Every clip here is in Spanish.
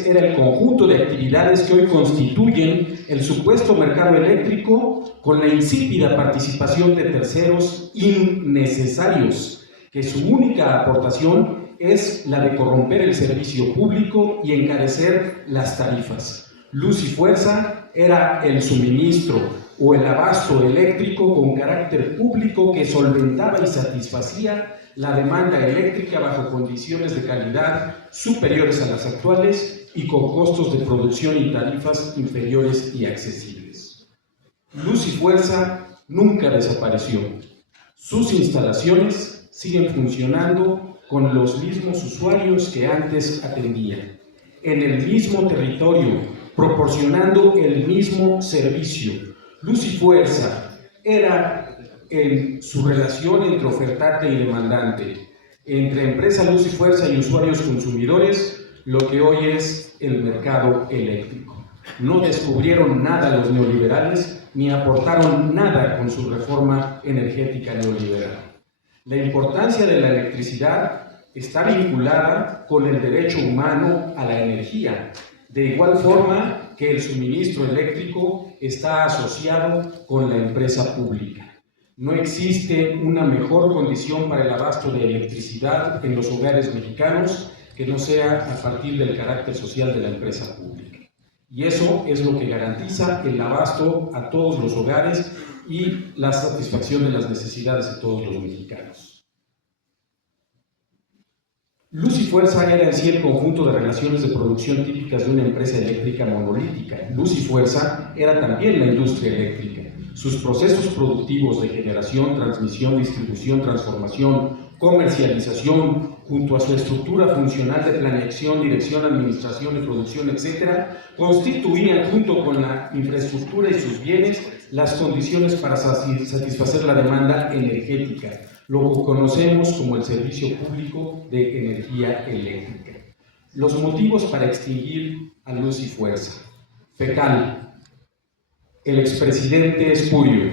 vez era el conjunto de actividades que hoy constituyen el supuesto mercado eléctrico con la insípida participación de terceros innecesarios, que su única aportación es la de corromper el servicio público y encarecer las tarifas. Luz y Fuerza era el suministro o el abasto eléctrico con carácter público que solventaba y satisfacía la demanda eléctrica bajo condiciones de calidad superiores a las actuales y con costos de producción y tarifas inferiores y accesibles. Luz y Fuerza nunca desapareció. Sus instalaciones siguen funcionando con los mismos usuarios que antes atendían, en el mismo territorio, proporcionando el mismo servicio. Luz y Fuerza era en su relación entre ofertante y demandante, entre empresa Luz y Fuerza y usuarios consumidores, lo que hoy es el mercado eléctrico. No descubrieron nada los neoliberales, ni aportaron nada con su reforma energética neoliberal. La importancia de la electricidad está vinculada con el derecho humano a la energía, de igual forma que el suministro eléctrico está asociado con la empresa pública. No existe una mejor condición para el abasto de electricidad en los hogares mexicanos que no sea a partir del carácter social de la empresa pública. Y eso es lo que garantiza el abasto a todos los hogares y la satisfacción de las necesidades de todos los mexicanos. Luz y Fuerza era en sí el conjunto de relaciones de producción típicas de una empresa eléctrica monolítica. Luz y Fuerza era también la industria eléctrica. Sus procesos productivos de generación, transmisión, distribución, transformación, comercialización, junto a su estructura funcional de planeación, dirección, administración y producción, etc., constituían, junto con la infraestructura y sus bienes, las condiciones para satisfacer la demanda energética, lo que conocemos como el servicio público de energía eléctrica. Los motivos para extinguir a Luz y Fuerza. Fecal. El expresidente Espurio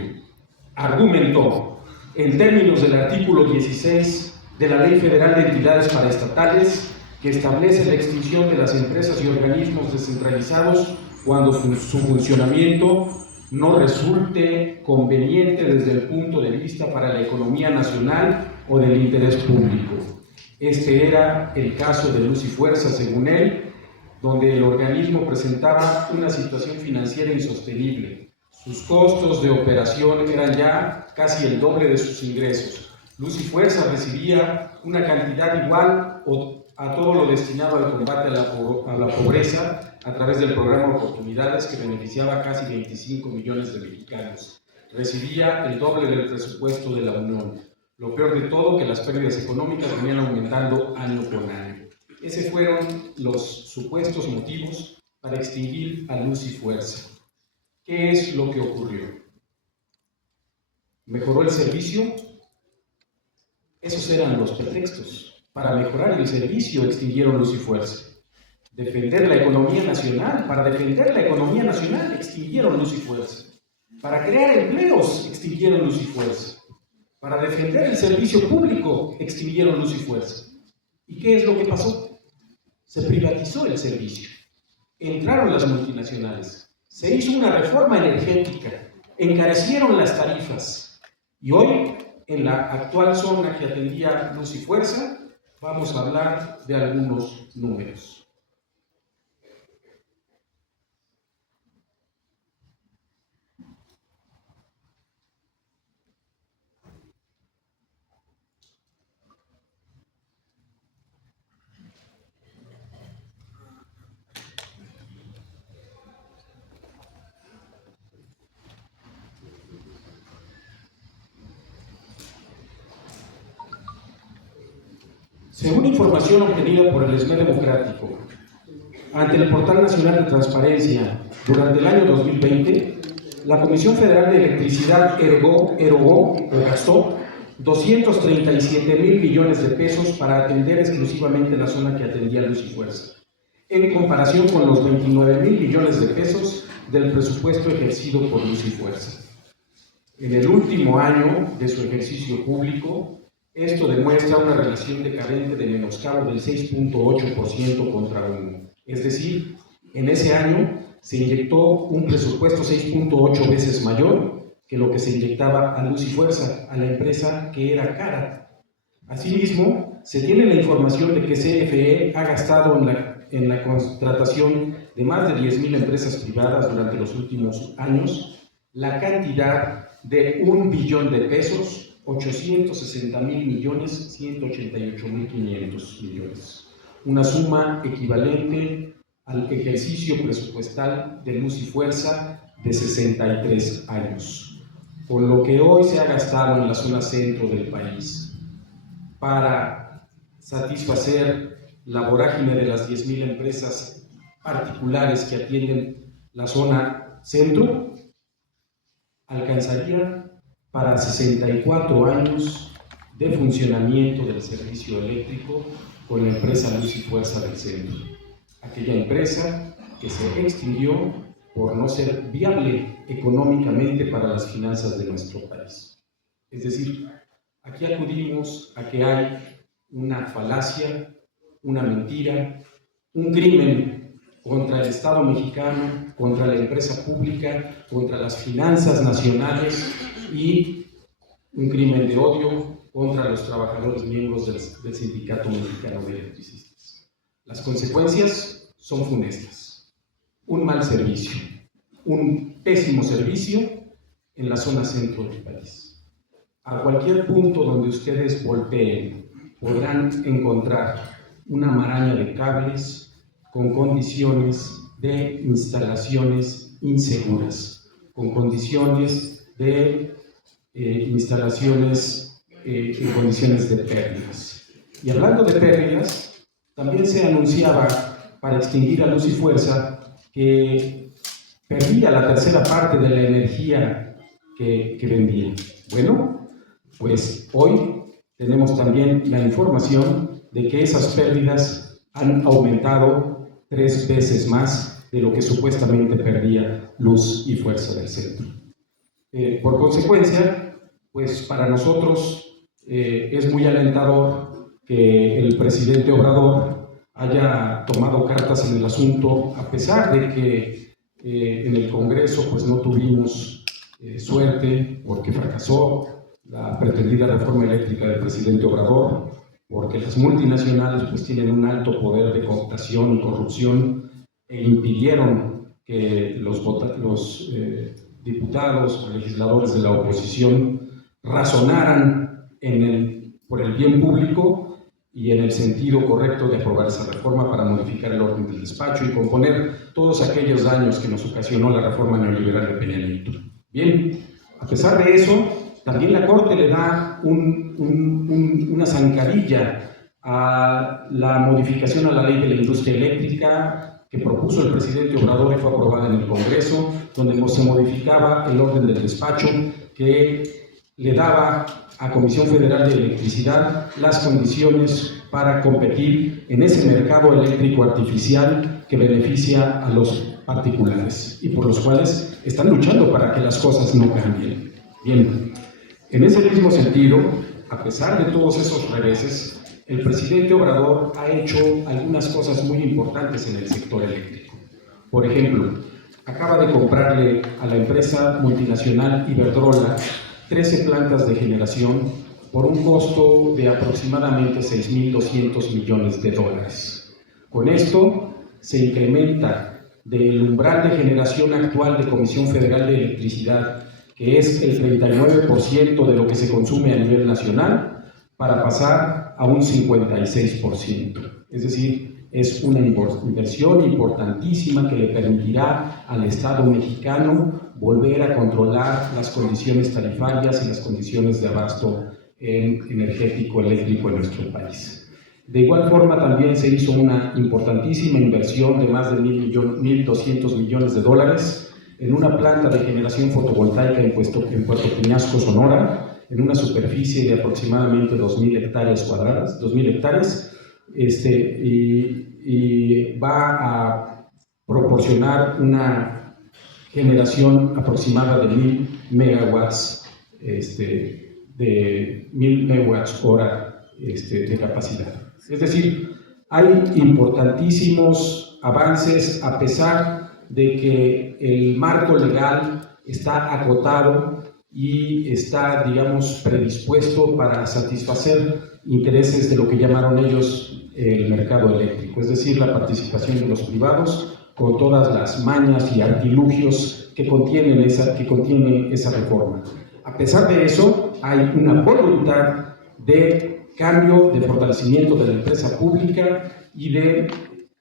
argumentó, en términos del artículo 16 de la Ley Federal de Entidades Paraestatales, que establece la extinción de las empresas y organismos descentralizados cuando su funcionamiento no resulte conveniente desde el punto de vista para la economía nacional o del interés público. Este era el caso de Luz y Fuerza, según él, donde el organismo presentaba una situación financiera insostenible. Sus costos de operación eran ya casi el doble de sus ingresos. Luz y Fuerza recibía una cantidad igual a todo lo destinado al combate a la pobreza a través del programa Oportunidades, que beneficiaba a casi 25 millones de mexicanos. Recibía el doble del presupuesto de la Unión. Lo peor de todo, que las pérdidas económicas venían aumentando año con año. Esos fueron los supuestos motivos para extinguir a Luz y Fuerza. ¿Qué es lo que ocurrió? ¿Mejoró el servicio? Esos eran los pretextos. Para mejorar el servicio extinguieron Luz y Fuerza. Defender la economía nacional, para defender la economía nacional extinguieron Luz y Fuerza. Para crear empleos extinguieron Luz y Fuerza. Para defender el servicio público extinguieron Luz y Fuerza. ¿Y qué es lo que pasó? Se privatizó el servicio. Entraron las multinacionales. Se hizo una reforma energética. Encarecieron las tarifas. Y hoy, en la actual zona que atendía Luz y Fuerza, vamos a hablar de algunos números. Según información obtenida por el ESME Democrático, ante el Portal Nacional de Transparencia, durante el año 2020, la Comisión Federal de Electricidad erogó o gastó 237,000 millones de pesos para atender exclusivamente la zona que atendía Luz y Fuerza, en comparación con los 29,000 millones de pesos del presupuesto ejercido por Luz y Fuerza. En el último año de su ejercicio público, esto demuestra una relación decadente de menoscabo del 6.8% contra 1. Es decir, en ese año se inyectó un presupuesto 6.8 veces mayor que lo que se inyectaba a Luz y Fuerza, a la empresa que era cara. Asimismo, se tiene la información de que CFE ha gastado en la contratación de más de 10,000 empresas privadas durante los últimos años la cantidad de 1 billón de pesos, 860,000,188,500 millones. Una suma equivalente al ejercicio presupuestal de Luz y Fuerza de 63 años. Con lo que hoy se ha gastado en la zona centro del país para satisfacer la vorágine de las 10,000 empresas particulares que atienden la zona centro, alcanzaría para 64 años de funcionamiento del servicio eléctrico con la empresa Luz y Fuerza del Centro. Aquella empresa que se extinguió por no ser viable económicamente para las finanzas de nuestro país. Es decir, aquí acudimos a que hay una falacia, una mentira, un crimen contra el Estado mexicano, contra la empresa pública, contra las finanzas nacionales y un crimen de odio contra los trabajadores miembros del Sindicato Mexicano de Electricistas. Las consecuencias son funestas. Un mal servicio, un pésimo servicio en la zona centro del país. A cualquier punto donde ustedes volteen, podrán encontrar una maraña de cables con condiciones de instalaciones inseguras, con condiciones de instalaciones en condiciones de pérdidas. Y hablando de pérdidas, también se anunciaba para extinguir a Luz y Fuerza que perdía la tercera parte de la energía que vendía. Bueno, pues hoy tenemos también la información de que esas pérdidas han aumentado 3 veces más de lo que supuestamente perdía Luz y Fuerza del Centro. Por consecuencia, pues para nosotros es muy alentador que el presidente Obrador haya tomado cartas en el asunto, a pesar de que en el Congreso pues no tuvimos suerte porque fracasó la pretendida reforma eléctrica del presidente Obrador, porque las multinacionales pues tienen un alto poder de cooptación y corrupción e impidieron que los diputados o legisladores de la oposición razonaran por el bien público y en el sentido correcto de aprobar esa reforma para modificar el orden del despacho y componer todos aquellos daños que nos ocasionó la reforma neoliberal de Peña Nieto. Bien, a pesar de eso, también la Corte le da una zancadilla a la modificación a la ley de la industria eléctrica que propuso el presidente Obrador y fue aprobada en el Congreso, donde se modificaba el orden del despacho que le daba a Comisión Federal de Electricidad las condiciones para competir en ese mercado eléctrico artificial que beneficia a los particulares y por los cuales están luchando para que las cosas no cambien. Bien, en ese mismo sentido, a pesar de todos esos reveses, el presidente Obrador ha hecho algunas cosas muy importantes en el sector eléctrico. Por ejemplo, acaba de comprarle a la empresa multinacional Iberdrola 13 plantas de generación por un costo de aproximadamente $6,200 millones. Con esto se incrementa del umbral de generación actual de Comisión Federal de Electricidad, que es el 39% de lo que se consume a nivel nacional, para pasar a un 56%. Es decir, es una inversión importantísima que le permitirá al Estado mexicano volver a controlar las condiciones tarifarias y las condiciones de abasto energético eléctrico en nuestro país. De igual forma, también se hizo una importantísima inversión de más de $1,200 millones en una planta de generación fotovoltaica en Puerto Peñasco, Sonora, en una superficie de aproximadamente 2,000 hectáreas cuadradas, 2,000 hectáreas, y va a proporcionar una generación aproximada de 1,000 megawatts, de 1,000 megawatts hora de capacidad. Es decir, hay importantísimos avances a pesar de que el marco legal está acotado y está, digamos, predispuesto para satisfacer intereses de lo que llamaron ellos el mercado eléctrico, es decir, la participación de los privados con todas las mañas y artilugios que contiene esa reforma. A pesar de eso, hay una voluntad de cambio, de fortalecimiento de la empresa pública y de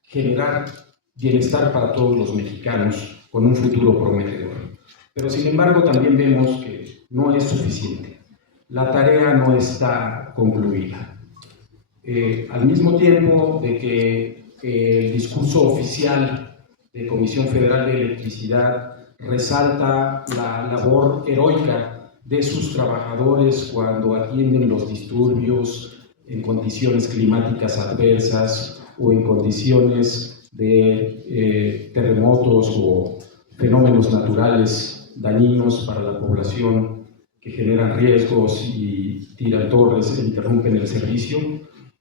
generar bienestar para todos los mexicanos con un futuro prometedor. Pero sin embargo también vemos que no es suficiente. La tarea no está concluida. Al mismo tiempo de que el discurso oficial de Comisión Federal de Electricidad resalta la labor heroica de sus trabajadores cuando atienden los disturbios en condiciones climáticas adversas o en condiciones de terremotos o fenómenos naturales dañinos para la población que generan riesgos y tiran torres e interrumpen el servicio.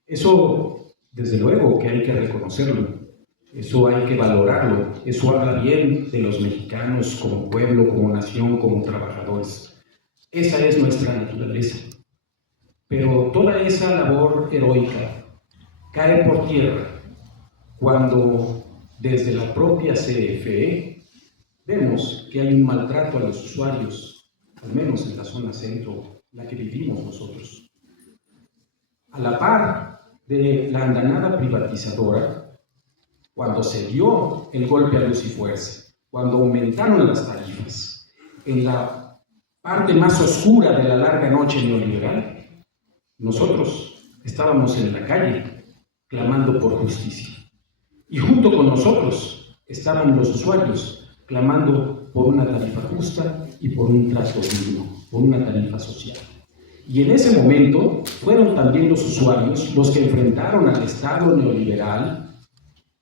Eso, desde luego, que hay que reconocerlo, eso hay que valorarlo, eso habla bien de los mexicanos como pueblo, como nación, como trabajadores. Esa es nuestra naturaleza. Pero toda esa labor heroica cae por tierra cuando desde la propia CFE vemos que hay un maltrato a los usuarios, al menos en la zona centro, la que vivimos nosotros. A la par de la andanada privatizadora, cuando se dio el golpe a luz y fuerza, cuando aumentaron las tarifas, en la parte más oscura de la larga noche neoliberal, nosotros estábamos en la calle clamando por justicia. Y junto con nosotros estaban los usuarios clamando por una tarifa justa y por un trato digno, por una tarifa social. Y en ese momento fueron también los usuarios los que enfrentaron al Estado neoliberal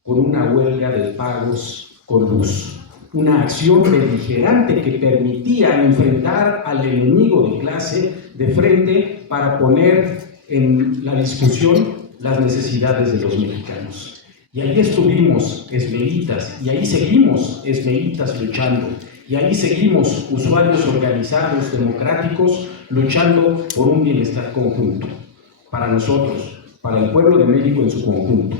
con una huelga de pagos con luz, una acción beligerante que permitía enfrentar al enemigo de clase de frente para poner en la discusión las necesidades de los mexicanos. Y ahí estuvimos esmeritas, y ahí seguimos esmeritas luchando, y ahí seguimos usuarios organizados, democráticos, luchando por un bienestar conjunto, para nosotros, para el pueblo de México en su conjunto,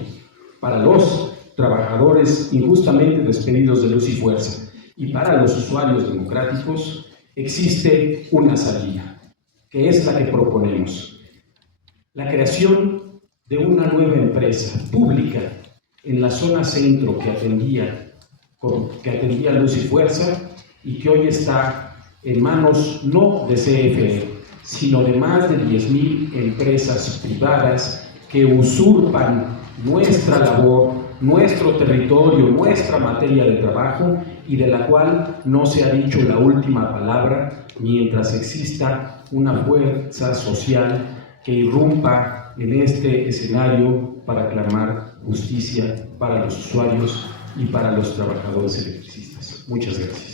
para los trabajadores injustamente despedidos de luz y fuerza, y para los usuarios democráticos existe una salida, que es la que proponemos: la creación de una nueva empresa pública en la zona centro que atendía luz y fuerza y que hoy está en manos no de CFE, sino de más de 10,000 empresas privadas que usurpan nuestra labor, nuestro territorio, nuestra materia de trabajo, y de la cual no se ha dicho la última palabra mientras exista una fuerza social que irrumpa en este escenario para clamar justicia para los usuarios y para los trabajadores electricistas. Muchas gracias.